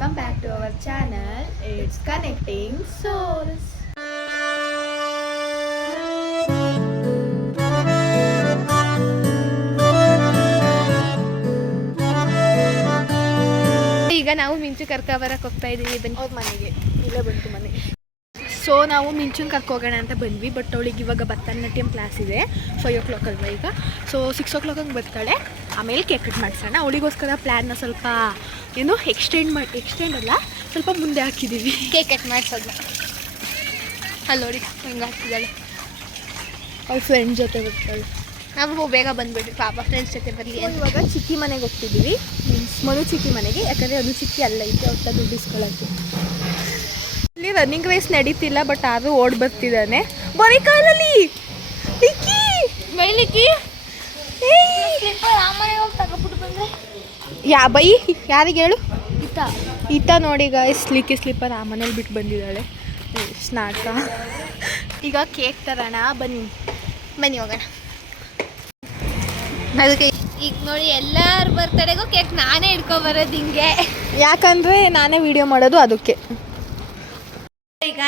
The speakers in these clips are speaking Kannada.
welcome back to our channel. It's Connecting Souls. ಈಗ ನಾವು ಮಿಂಚು ಕರ್ಕೊಬರಕ್ಕೆ ಹೋಗ್ತಾ ಇದ್ದೀವಿ. ಬನ್ನಿ ಅವ್ರ ಮನೆಗೆ, ಇಲ್ಲೇ ಬಂತು ಮನೆ. ಸೊ ನಾವು ಮಿಂಚುನ ಕರ್ಕೋಗೋಣ ಅಂತ ಬಂದ್ವಿ. ಬಟ್ ಅವಳಿಗೆ ಇವಾಗ ಭರತನಾಟ್ಯಂ ಕ್ಲಾಸ್ ಇದೆ 5 o'clock ಅಲ್ವಾ ಈಗ. ಸೊ 6 o'clock ಹಂಗೆ ಬರ್ತಾಳೆ. ಆಮೇಲೆ ಕೇಕ್ ಕಟ್ ಮಾಡಿಸೋಣ. ಅವಳಿಗೋಸ್ಕರ ಪ್ಲ್ಯಾನ್ನ ಸ್ವಲ್ಪ ಏನು ಎಕ್ಸ್ಟೆಂಡ್ ಅಲ್ಲ, ಸ್ವಲ್ಪ ಮುಂದೆ ಹಾಕಿದ್ದೀವಿ. ಕೇಕ್ ಕಟ್ ಮಾಡಿಸೋದು. ಅಲ್ಲಿ ನೋಡಿ ಹೆಂಗೆ ಹಾಕ್ತಿದ್ದಾಳೆ. ಅವ್ಳ ಫ್ರೆಂಡ್ ಜೊತೆ ಬರ್ತಾಳೆ. ನಾವು ಬೇಗ ಬಂದ್ಬಿಟ್ವಿ ಪಾಪ, ಫ್ರೆಂಡ್ಸ್ ಜೊತೆ ಬರಲಿ. ಇವಾಗ ಚಿಕ್ಕಿ ಮನೆಗೆ ಹೋಗ್ತಿದ್ದೀವಿ. ಮನು ಚಿಕ್ಕಿ ಮನೆಗೆ, ಯಾಕಂದರೆ ಅದು ಚಿಕ್ಕಿ ಅಲ್ಲ ಐತೆ, ಅವ್ರ ದುಡ್ಡು ಇಸ್ಕೊಳ್ಳೋಕ್ಕೆ. ಇಲ್ಲಿ ರನ್ನಿಂಗ್ ರೇಸ್ ನಡೀತಿಲ್ಲ, ಬಟ್ ಆದರೂ ಓಡ್ ಬರ್ತಿದ್ದಾನೆ ಬರೀ ಕಾಲಲ್ಲಿ. ಬೈ ಯಾರಿಗೆ ಹೇಳು, ಈತ ನೋಡಿ ಗಾಯ್ಸ್, ಸ್ಲಿಪ್ಪರ್ ಆ ಮನೇಲಿ ಬಿಟ್ಟು ಬಂದಿದ್ದಾಳೆ. ನಾಟಕ. ಈಗ ಕೇಕ್ ತರೋಣ, ಬನ್ನಿ ಹೋಗೋಣ. ಅದಕ್ಕೆ ಈಗ ನೋಡಿ ಎಲ್ಲರ ಬರ್ತಡೆಗೂ ಕೇಕ್ ನಾನೇ ಹಿಡ್ಕೊಬರೋದು ಹಿಂಗೆ, ಯಾಕಂದರೆ ನಾನೇ ವಿಡಿಯೋ ಮಾಡೋದು ಅದಕ್ಕೆ. ಈಗ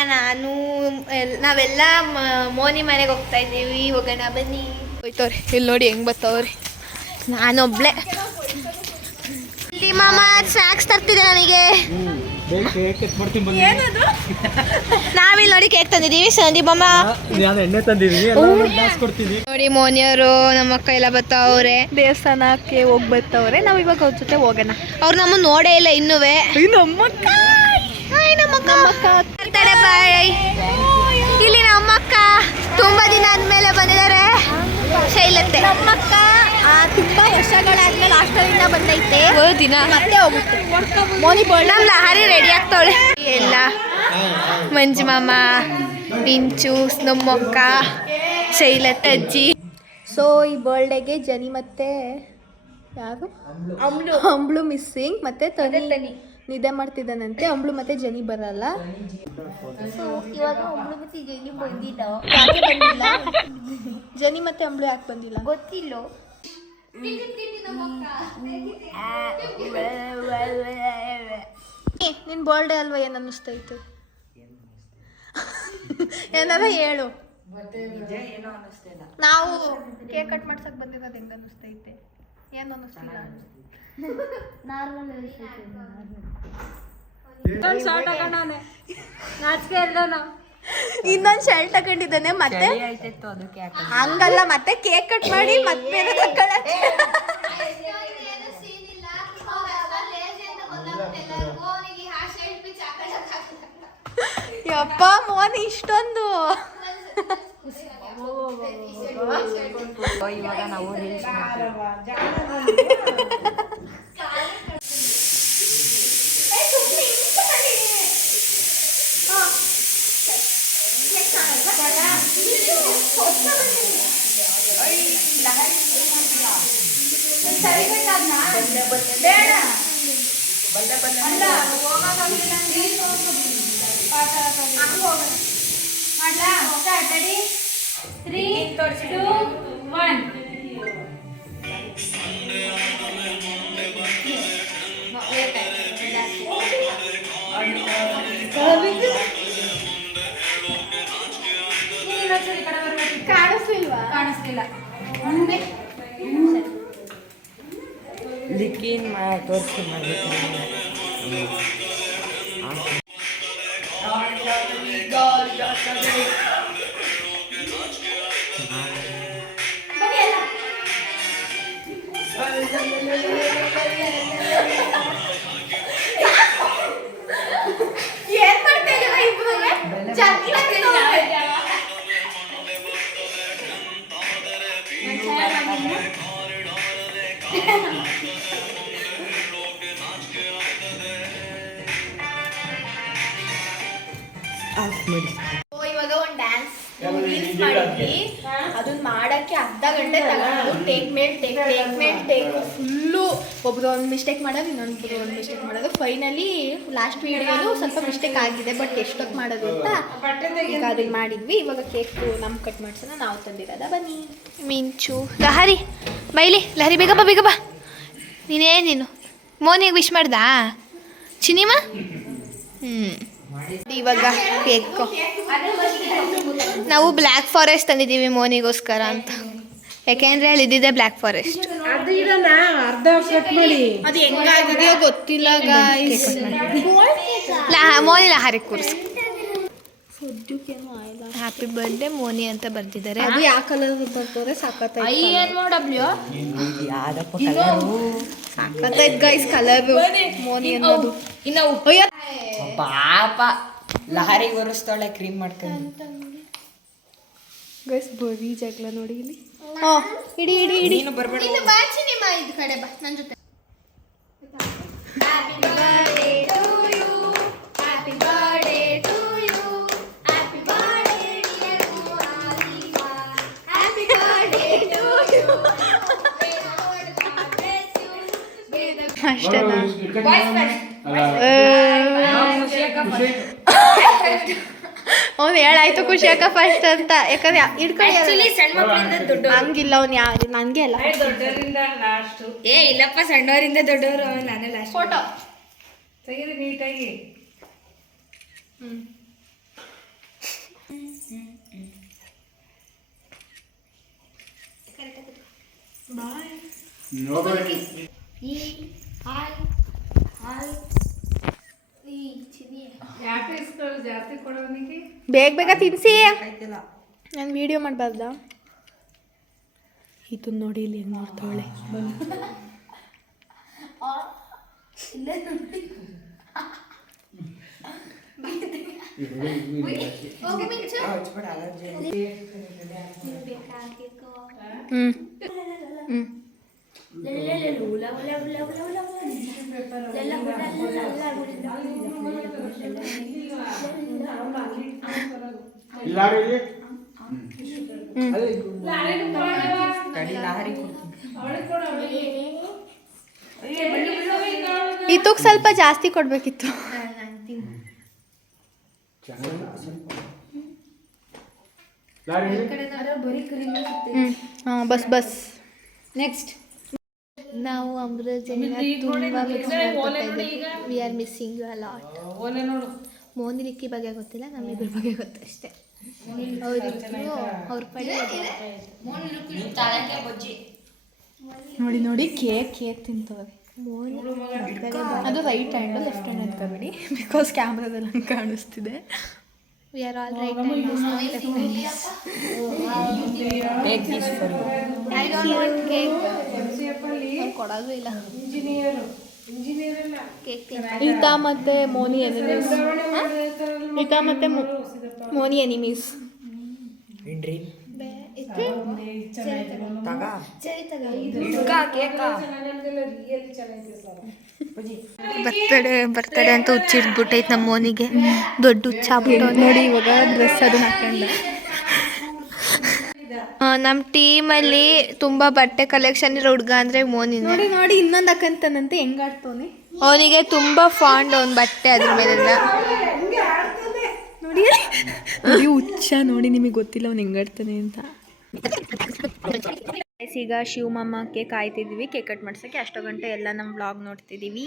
ನಾವೆಲ್ಲ ಮೋನಿ ಮನೆಗೆ ಹೋಗ್ತಾ ಇದ್ದೀವಿ. ಹೋಗೋಣ ಬನ್ನಿ. ಹೋಯ್ತವ್ರಿ, ಇಲ್ಲಿ ನೋಡಿ ಹೆಂಗೆ ಬರ್ತಾವ್ರಿ. ನಾನೊಬ್ಳೆ. ಇಲ್ಲಿ ಮಾಮ ಸ್ನ್ಯಾಕ್ಸ್ ತರ್ತಿದ್ದೆ ನನಗೆ. ನಾವಿಲ್ಲಿ ನೋಡಿ ಕೇಕ್ ತಂದಿದ್ದೀವಿ. ಸಂದೀಪ್ ಮಾಮ ನೋಡಿ, ಮೋನಿಯವರು ನಮ್ಮ ಅಕ್ಕ ಎಲ್ಲ ಬರ್ತಾವ್ರೆ. ದೇವಸ್ಥಾನಕ್ಕೆ ಹೋಗಿ ಬರ್ತಾವ್ರೆ. ನಾವು ಇವಾಗ ಅವ್ರ ಜೊತೆ ಹೋಗೋಣ. ಅವ್ರು ನಮ್ಮನ್ನು ನೋಡೇ ಇಲ್ಲ ಇನ್ನೂವೆ. ಬಾಯ್. ಇಲ್ಲಿ ನಮ್ಮಕ್ಕ ತುಂಬಾ ದಿನ ಆದ್ಮೇಲೆ ಬಂದಿದ್ದಾರೆ. ಶೈಲತ್ತೆ ನಮ್ಮಕ್ಕ ತುಂಬಾ ವರ್ಷಗಳಾದ್ಮೇಲೆ ಹಾಸ್ಟೆಲಿಂದ ಬಂದೈತೆ. ದಿನ ಮತ್ತೆ ಹೋಗುತ್ತೆ. ಮೋನಿ ನಮ್ಮ ಲಹರಿ ರೆಡಿ ಆಗ್ತಾವಳೆ. ಎಲ್ಲ ಮಂಜು ಮಾಮ, ಮಿಂಚು, ನಮ್ಮಕ್ಕ, ಶೈಲತ್ತೆ ಅಜ್ಜಿ. ಸೊ ಈ ಬರ್ಡೇಗೆ ಜನಿ ಮತ್ತೆ ಯಾರು ಅಂಬ್ಳು ಮಿಸ್ಸಿಂಗ್, ಮತ್ತೆ ತನಿ ನಿದ್ದೆ ಮಾಡ್ತಿದ್ದಾನಂತೆ. ಅಂಬ್ಳು ಮತ್ತೆ ಜನಿ ಬರಲ್ಲ. ಇವಾಗ ಅಂಬ್ಳು ಮತ್ತೆ ಜನಿ ಬಂದಿಲ್ಲ. ಯಾಕೆ ಬಂದಿಲ್ಲ? ಜನಿ ಮತ್ತೆ ಅಂಬ್ಳು ಯಾಕೆ ಬಂದಿಲ್ಲ ಗೊತ್ತಿಲ್ಲ. ನಿನ್ ಬರ್ಡೇ ಅಲ್ವಾ, ಏನ್ ಅನ್ನಿಸ್ತೈತೆ? ಏನಾರ ಹೇಳು. ನಾವು ಕೇಕ್ ಕಟ್ ಮಾಡ್ಸಕ್ ಬಂದಿರೋದು ಹೆಂಗ ಅನ್ನಿಸ್ತೈತೆ? ಏನು ಅನ್ನಿಸ್ತಿಲ್ಲ. ಇನ್ನೊಂದು ಶರ್ಟ್ ತಗೊಂಡಿದ್ದಾನೆ. ಮತ್ತೆ ಹಂಗಲ್ಲ, ಮತ್ತೆ ಕೇಕ್ ಕಟ್ ಮಾಡಿ ಮತ್ತೆ ಯಪ್ಪ ಮೋನಿ ಇಷ್ಟೊಂದು. ಇವಾಗ ನಾವು ರೀಲ್ಸ್ ಕಾಣಿಸ್ಲಿಲ್ಲ. ಲಿಕ್ಕಿನ್ ತೋರಿಸಿ ಮಾಡಬೇಕು. ಏನ್ ಮಾಡ್ತಾ ಇದ್ದೀರಾ ಇಬ್ರು? ಇವಾಗ ಒಂದು ಡ್ಯಾನ್ಸ್ ರೀಲ್ಸ್ ಮಾಡಿದ್ವಿ. ಅದನ್ನ ಮಾಡಕ್ಕೆ ಅರ್ಧ ಗಂಟೆ ತಗೊಂಡು ಟೇಕ್ ಮೇಲ್ ಟೇಕ್ ಫುಲ್ಲು ಒಬ್ರು ಒಂದು ಮಿಸ್ಟೇಕ್ ಮಾಡೋದು, ಇನ್ನೊಂದು ಒಂದು ಮಿಸ್ಟೇಕ್ ಮಾಡೋದು. ಫೈನಲಿ ಲಾಸ್ಟ್ ವೀಡಿಯೋದು ಸ್ವಲ್ಪ ಮಿಸ್ಟೇಕ್ ಆಗಿದೆ, ಬಟ್ ಎಷ್ಟೊತ್ತು ಮಾಡೋದು ಅಂತ ಈಗ ಅದನ್ನ ಮಾಡಿದ್ವಿ. ಇವಾಗ ಕೇಕ್ ನಮ್ಮ ಕಟ್ ಮಾಡ್ಸೋಣ, ನಾವು ತಂದಿರೋದ. ಬನ್ನಿ. ಮಿಂಚು, ಲಹರಿ ಬೈಲಿ. ಲಹರಿ ಬೇಗ ಬಾ. ನೀನು ಮೋನಿಗೆ ವಿಶ್ ಮಾಡ್ದಾ? ಚಿನಿಮಾ ಇವಾಗ ಕೇಕ್ ನಾವು ಬ್ಲ್ಯಾಕ್ ಫಾರೆಸ್ಟ್ ತಂದಿದ್ದೀವಿ ಮೋನಿಗೋಸ್ಕರ ಅಂತ, ಯಾಕೆಂದ್ರೆ ಅಲ್ಲಿ ಇದ್ದಿದೆ ಬ್ಲ್ಯಾಕ್ ಫಾರೆಸ್ಟ್. ಅದು ಹೆಂಗಾಗಿದೆಯೋ ಗೊತ್ತಿಲ್ಲ ಗಾಯ್ಸ್. ಮೋನಿ ಲಹಾರಿ ಕೂರಿಸಿ ಹ್ಯಾಪಿ ಬರ್ಡೇ ಮೋನಿ ಅಂತ ಬರ್ತಿದ್ದಾರೆ. ಅದು ಯಾವ ಕಲರ್ ಬರ್ತಾರೆ ಸಾಕತ್ತೈತೆ ಗೈಸ್ ಕಲರ್ ಮೋನಿ ಅನ್ನೋದು. ಪಾಪ ಲಹರಿ ಒರೆಸ್ತಾಳೆ ಕ್ರೀಮ್ ಮಾಡ್ಕೊಂಡು. ಗೈಸ್ ಬರೀ ಜಗಳ ನೋಡಿ ಇಲ್ಲಿ. ಇಡಿ ಇಡಿ ಇಡಿ ನೀನು ಬರ್ಬೇಡ. ಬಾ ಚಿನಿಮಾ ಇದು ಕಡೆ ಬಾ ನನ್ನ ಜೊತೆ. ಅಷ್ಟೇನಾ? ಅವ್ನು ಹೇಳಾಯ್ತು ಖುಷಿ ಅಕ್ಕ ಫಸ್ಟ್ ಅಂತ, ಯಾಕಂದ್ರೆ ಹಿಡ್ಕೊಂಡು ಹಂಗಿಲ್ಲ ಅವ್ನು ಯಾರು ನನಗೆ ಅಲ್ಲ. ಇಲ್ಲಪ್ಪ ಸಣ್ಣವರಿಂದ ದೊಡ್ಡವರು ನಾನೇ ಲಾಸ್ಟ್. ಫೋಟೋ ತೆಗೀರಿ ನೀಟಾಗಿ. ಜಾಸ್ತಿ ಕೊಡೋನಿಗೆ ಬೇಗ ಬೇಗ ತಿನ್ಸಿ. ನಾನು ವಿಡಿಯೋ ಮಾಡಬಾರ್ದಾ? ಇದು ನೋಡಿ ಇಲ್ಲಿ ಹೆಂಗೆ ನೋಡ್ತಾವಳೆ. ಇದಕ್ಕೆ ಸ್ವಲ್ಪ ಜಾಸ್ತಿ ಕೊಡ್ಬೇಕಿತ್ತು. Bus bus. ನೆಕ್ಸ್ಟ್ ನಾವು ಅಮೃತನ ತುಂಬಾ ಮಿಸ್ ಮಾಡ್ಕೊತಾ ಇದ್ದೀವಿ. We are missing you a lot. Moni Likki ಬಗ್ಗೆ ಗೊತ್ತಿಲ್ಲ, ನಮ್ಮಿಬ್ಬರ ಬಗ್ಗೆ ಗೊತ್ತು ಅಷ್ಟೇ. ಅವರಿಬ್ಬರು ಅವ್ರ ಪಡೆ ನೋಡಿ ನೋಡಿ ಕೇಕ್ ತಿಂತವೆ. ಮೋನಿ ಅದು ರೈಟ್ ಹ್ಯಾಂಡ್ ಲೆಫ್ಟ್ ಹ್ಯಾಂಡ್ ಅನ್ಕೋಬೇಡಿ, ಬಿಕಾಸ್ ಕ್ಯಾಮ್ರಾದಲ್ಲಿ ಹಂಗೆ ಕಾಣಿಸ್ತಿದೆ. We are all right hand left hand. ಕೊಡೋದು ಇಲ್ಲ ಕೇಕ್ ಈತಾ ಮತ್ತೆ ಮೋನಿ ಎನಿಮೀಸ್. ಈತಾ ಮತ್ತೆ ಮೋನಿ ಎನಿಮೀಸ್. ಬರ್ತಡೆ ಅಂತ ಹುಚ್ಚಿಡ್ಬಿಟ್ಟೈತೆ ನಮ್ಮ ಮೋನಿಗೆ. ದೊಡ್ಡ ಹುಚ್ಚಾಗ್ಬಿಟ್ಟು ನೋಡಿ ಇವಾಗ ಡ್ರೆಸ್ ಅದು ಹಾಕೊಂಡ. ನಮ್ಮ ಟೀಮಲ್ಲಿ ತುಂಬ ಬಟ್ಟೆ ಕಲೆಕ್ಷನ್ ಇರೋ ಹುಡುಗ ಅಂದರೆ ಮೋನಿನೇ. ನೋಡಿ ನೋಡಿ ಇನ್ನೊಂದು ಹಾಕಂತಾನಂತೆ ಹೆಂಗ್ ಆಡ್ತವನೆ. ಅವನಿಗೆ ತುಂಬ ಫಾಂಡ್ ಅವ್ನ ಬಟ್ಟೆ ಅದ್ರ ಮೇಲೆಲ್ಲ. ನೋಡಿ ನೋಡಿ ಹುಚ್ಚ ನೋಡಿ, ನಿಮಗೆ ಗೊತ್ತಿಲ್ಲ ಅವ್ನು ಹೆಂಗಾಡ್ತಾನೆ ಅಂತ. ಈಗ ಶಿವಮಮ್ಮಕ್ಕೆ ಕಾಯ್ತಿದ್ವಿ ಕೇಕ್ ಕಟ್ ಮಾಡ್ಸೋಕ್ಕೆ. ಅಷ್ಟೋ ಗಂಟೆ ಎಲ್ಲ ನಮ್ಮ ವ್ಲಾಗ್ ನೋಡ್ತಿದ್ದೀವಿ,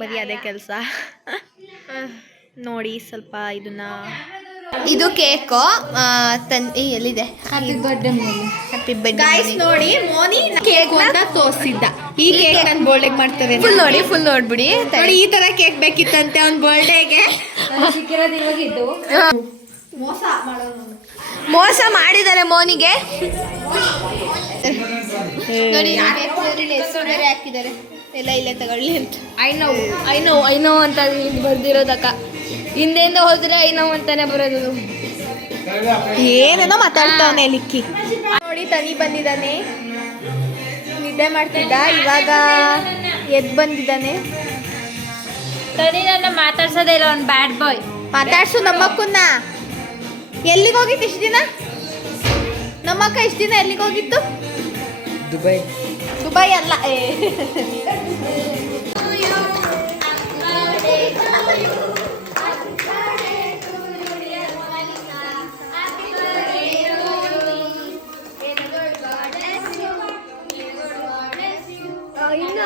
ಬರೀ ಅದೇ ಕೆಲಸ. ನೋಡಿ ಸ್ವಲ್ಪ ಇದನ್ನ, ಇದು ಕೇಕು ಎಲ್ಲಿದೆ? Happy birthday Moni. Happy birthday guys ನೋಡಿ ಮೋನಿ ಕೇಕ್ ಅಂತ ತೋರಿಸಿದ್ದ. ಈ ಕೇಕ್ ನನ್ನ ಬರ್ಡೇಗೆ ಮಾಡ್ತಾರೆ. ಫುಲ್ ನೋಡಿ, ಫುಲ್ ನೋಡ್ಬಿಡಿ. ನೋಡಿ ಈ ತರ ಕೇಕ್ ಬೇಕಿತ್ತಂತೆ ಅವ್ನ ಬರ್ಡೇಗೆ. ಮೋಸ ಮಾಡಿದ್ದಾರೆ ಮೋನಿಗೆ. ನೋಡಿ ಹೆಸರು ಬೇರೆ ಹಾಕಿದ್ದಾರೆ, ಎಲ್ಲ ಇಲ್ಲೇ ತಗೊಳ್ಳಿ ಅಂತ. ಐ ನೋ ಅಂತ ಬರ್ದಿರೋದಕ್ಕ, ಹಿಂದೆಯಿಂದ ಹೋದ್ರೆ ಐ ನೋ ಅಂತಾನೆ ಬರೋದು. ಏನೇನೋ ಮಾತಾಡ್ತಾವನೆ ಲಿಕ್ಕಿ. ನೋಡಿ ತನಿ ಬಂದಿದ್ದಾನೆ, ನಿದ್ದೆ ಮಾಡ್ತಿದ್ದ, ಇವಾಗ ಎದ್ದು ಬಂದಿದ್ದಾನೆ. ತನಿ ನನ್ನ ಮಾತಾಡ್ಸೋದೇ ಇಲ್ಲ, ಒಂದು ಬ್ಯಾಡ್ ಬಾಯ್. ಮಾತಾಡ್ಸು ನಮ್ಮಕ್ಕನ್ನ. ಎಲ್ಲಿಗೆ ಹೋಗಿತ್ತು ಇಷ್ಟು ದಿನ? ನಮ್ಮಕ್ಕ ಇಷ್ಟು ದಿನ ಎಲ್ಲಿಗೆ ಹೋಗಿತ್ತು? ದುಬೈ ಅಲ್ಲ. ಇನ್ನು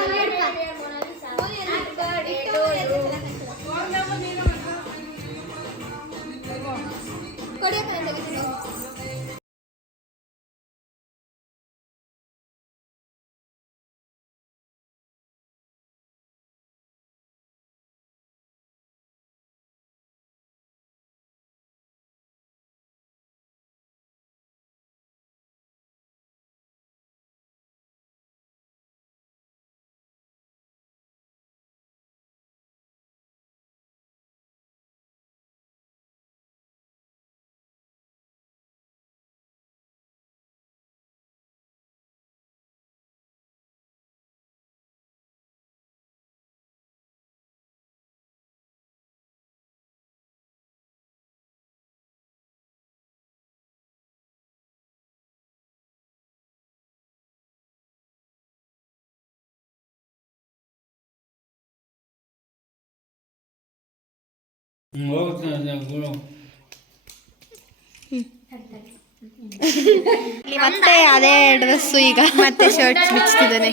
ಮತ್ತೆ ಅದೇ ಡ್ರೆಸ್ಸು ಈಗ ಮತ್ತೆ ಶರ್ಟ್ಸ್ ಬಿಚ್ತಿದ್ದಾನೆ.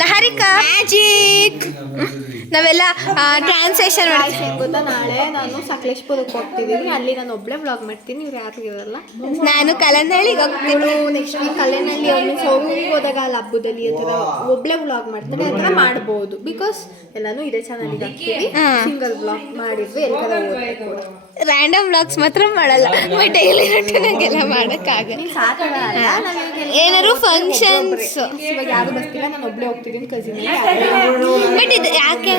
ಲಹರಿಕಾ ಮ್ಯಾಜಿಕ್ ನಾವೆಲ್ಲ ಟ್ರಾನ್ಸ್ಲೇಷನ್ ಮಾಡ್ತೀವಿ. ಗೊತ್ತಾ, ನಾಳೆ ನಾನು ಸಕಲೇಶ್ಪುರಕ್ಕೆ ಹೋಗ್ತಿದ್ದೀನಿ. ಅಲ್ಲಿ ನಾನು ಒಬ್ಳೆ ವ್ಲಾಗ್ ಮಾಡ್ತೀನಿ, ಇವ್ರು ಯಾರು ಇರಲ್ಲ. ನಾನು ಕಲನಹಳ್ಳಿಗೆ ಹೋಗ್ತೀನಿ. ನೆಕ್ಸ್ಟ್ ವೀಕ್ ಕಲ್ಯಾಣಲ್ಲಿ ಊರಿಗೆ ಹೋದಾಗ ಅಲ್ಲಿ ಹಬ್ಬದಲ್ಲಿ ಆ ಥರ ಒಬ್ಳೆ ವ್ಲಾಗ್ ಮಾಡ್ತಾರೆ. ಆ ಥರ ಮಾಡ್ಬೋದು. ಬಿಕಾಸ್ ಎಲ್ಲಾನು ಇದೇ ಚಾನಲಿಗೆ ಹಾಕ್ತೀವಿ. ಸಿಂಗಲ್ ವ್ಲಾಗ್ ಮಾಡಿದ್ವಿ ಎಲ್ಲರ ಓದ್ಬೇಕು. ರ್ಯಾಂಡಮ್ ವ್ಲಾಗ್ಸ್ ಮಾತ್ರ ಮಾಡಲ್ಲ, ಬಟ್ ಡೈಲಿ ರೂಟೀನಾಗೆಲ್ಲ ಮಾಡೋಕ್ಕಾಗಲ್ಲ. ಏನಾದ್ರು ಫಂಕ್ಷನ್ಸ್ ಇವಾಗ ಯಾರು ಬರ್ತಿಲ್ಲ, ನಾನು ಒಬ್ಳೆ ಹೋಗ್ತಿದ್ದೀನಿ ಕಸಿನ್. ಬಟ್ ಇದು ಯಾಕೆ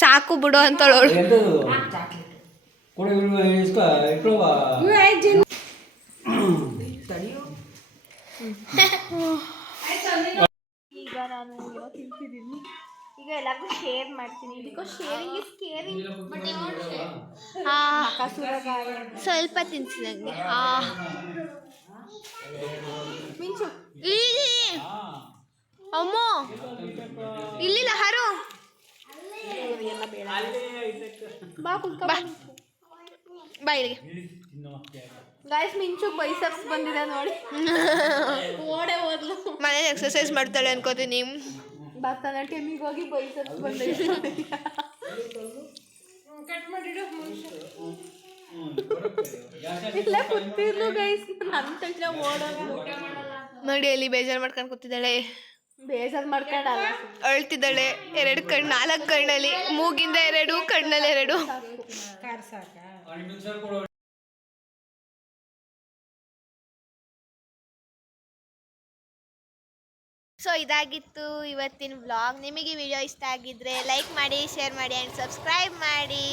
ಸಾಕು ಬಿಡು ಅಂತಳೋಳು. ಈಗ ನಾನು ಏನೋ ತಿಂತಿದ್ದೀನಿ. ಈಗ ಎಲ್ಲರಿಗೂ ಶೇರ್ ಮಾಡ್ತೀನಿ. Because sharing is caring. ಸ್ವಲ್ಪ ತಿನ್ಸಿ ನನಗೆ. ಮಿಂಚು ಇಲ್ಲಿ ಅಮ್ಮ ಇಲ್ಲಿ ಲಹರು ಎಲ್ಲ ಬೇಡ. ಬಾ ಕುತ್ಕೊ. ಬಾ ಇಲ್ಲಿಗೆ. ಗೈಸ್, ಮಿಂಚು ಬೈಸಪ್ಸ್ ಬಂದಿದೆ ನೋಡಿ. ಓಡೆ ಹೋದ್ಲು. ಮನೇಲಿ ಎಕ್ಸರ್ಸೈಸ್ ಮಾಡ್ತಾಳೆ ಅನ್ಕೋತೀನಿ. ಭರತನಾಟ್ಯಮಿಗೆ ಹೋಗಿ ಬೈಸಪ್ಸ್ ಬಂದಿದೆ. ಇಲ್ಲ ಕೂತಿದ್ಲು ಗೈಸ್. ನನ್ನ ತಕ್ಷಣ ಓಡೋದು ನೋಡಿ ಅಲ್ಲಿ ಬೇಜಾರು ಮಾಡ್ಕೊಂಡು ಕೂತಿದ್ದಾಳೆ. ಬೇಜಾರು ಮಾಡ್ಕೊಂಡಲ್ಲ, ಅಳ್ತಿದ್ದಾಳೆ. 2 ಕಣ್ಣು 4 ಕಣ್ಣಲ್ಲಿ, ಮೂಗಿಂದ 2, ಕಣ್ಣಲ್ಲಿ 2. ಸೊ ಇದಾಗಿತ್ತು ಇವತ್ತಿನ ವ್ಲಾಗ್. ನಿಮಗೆ ವಿಡಿಯೋ ಇಷ್ಟ ಆಗಿದ್ರೆ ಲೈಕ್ ಮಾಡಿ, ಶೇರ್ ಮಾಡಿ ಆ್ಯಂಡ್ ಸಬ್ಸ್ಕ್ರೈಬ್ ಮಾಡಿ.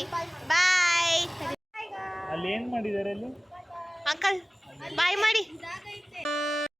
ಬಾಯ್. ಅಲ್ಲಿ ಏನು ಮಾಡಿದ್ದಾರೆ ಅಲ್ಲಿ ಅಂಕಲ್ ಬಾಯ್ ಮಾಡಿ.